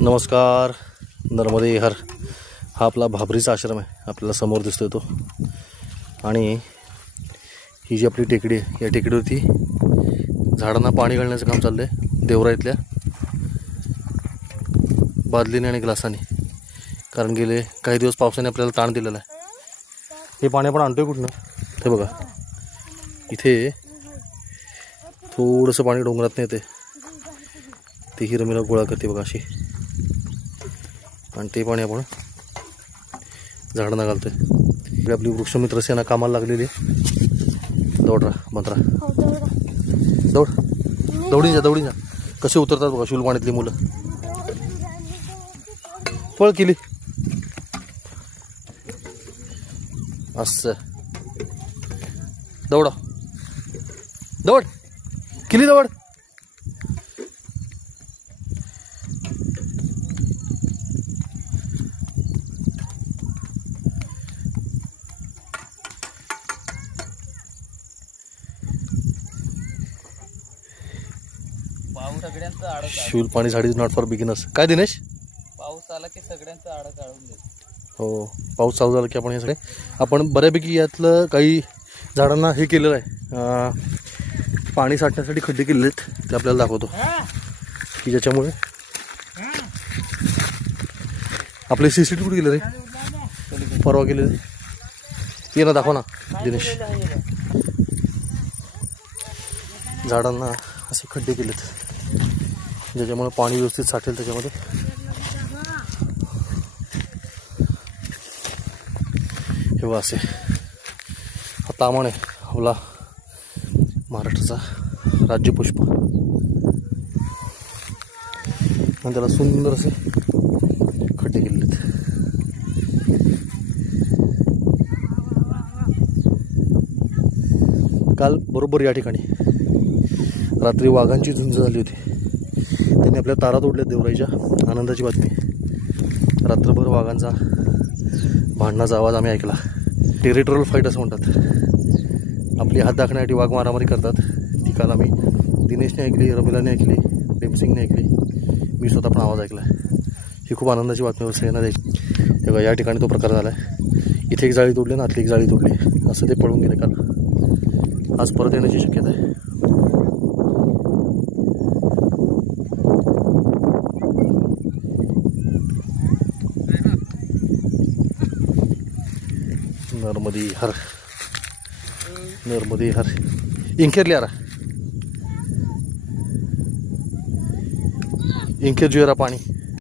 नमस्कार. नर्मदे हर. हा आपला भाबरीचा आश्रम आहे, आपल्याला समोर दिसतोय तो. आणि ही जी आपली टेकडी आहे, या टेकडीवरती झाडांना पाणी घालण्याचं काम चाललं आहे देवराईतल्या बादलीने आणि ग्लासाने. कारण गेले काही दिवस पावसाने आपल्याला ताण दिलेला आहे. हे पाणी आपण आणतोय कुठनं ते बघा. इथे थोडंसं पाणी डोंगरात येते, ते ही रमीला गोळा करते बघा अशी, आणि ते पाणी आपण झाडांना घालतोय. आपली वृक्षमित्र सेना कामाला लागलेली. दौडरा मंत्रा दौड दौडी जा. कसे उतरतात बघा शुलपाणीतली मुलं. पळ केली असं. दौड केली दौड. सगळ्यांचं आड शिवल पाणी झाडी नॉट फॉर बिगिनर्स. काय दिनेश? पाऊस आला की सगळ्यांचं आड काढून देत. हो, पाऊस चालू झाला की आपण हे सगळे आपण बऱ्यापैकी यातलं काही झाडांना हे केलेलं आहे, पाणी साठण्यासाठी खड्डे केलेले आहेत, ते आपल्याला दाखवतो की ज्याच्यामुळे आपले CCTV कुठे गेले रे? परवा गेले. ये ना, दाखव ना दिनेश. झाडांना असे खड्डे केलेत ज्याच्यामुळे पाणी व्यवस्थित साठेल त्याच्यामध्ये. हे बघा असे. हा तामण आहे आपला महाराष्ट्राचा राज्यपुष्प, आणि त्याला सुंदर असे खड्डे केलेले आहेत. काल बरोबर या ठिकाणी रात्री वाघांची झुंज झाली होती. त्यांनी आपल्या तारा तोडल्या देवराईच्या. आनंदाची बातमी. रात्रभर वाघांचा भांडणाचा आवाज आम्ही ऐकला. टेरिटोरियल फाईट असं म्हणतात. आपली हात दाखवण्यासाठी वाघ मारामारी करतात. ती काल आम्ही दिनेशने ऐकली, रमिलाने ऐकली, डेमसिंगने ऐकली, मी स्वतः पण आवाज ऐकला. ही खूप आनंदाची बातमी सगळ्यांना द्यायची. तेव्हा या ठिकाणी तो प्रकार झाला आहे. इथे एक जाळी तोडली ना, आतली एक जाळी तोडली, असं ते पळून गेले काल. आज परत येण्याची शक्यता आहे. नर्मदे हर. इंखेरली यारा, इंखेर जुएरा पाणी.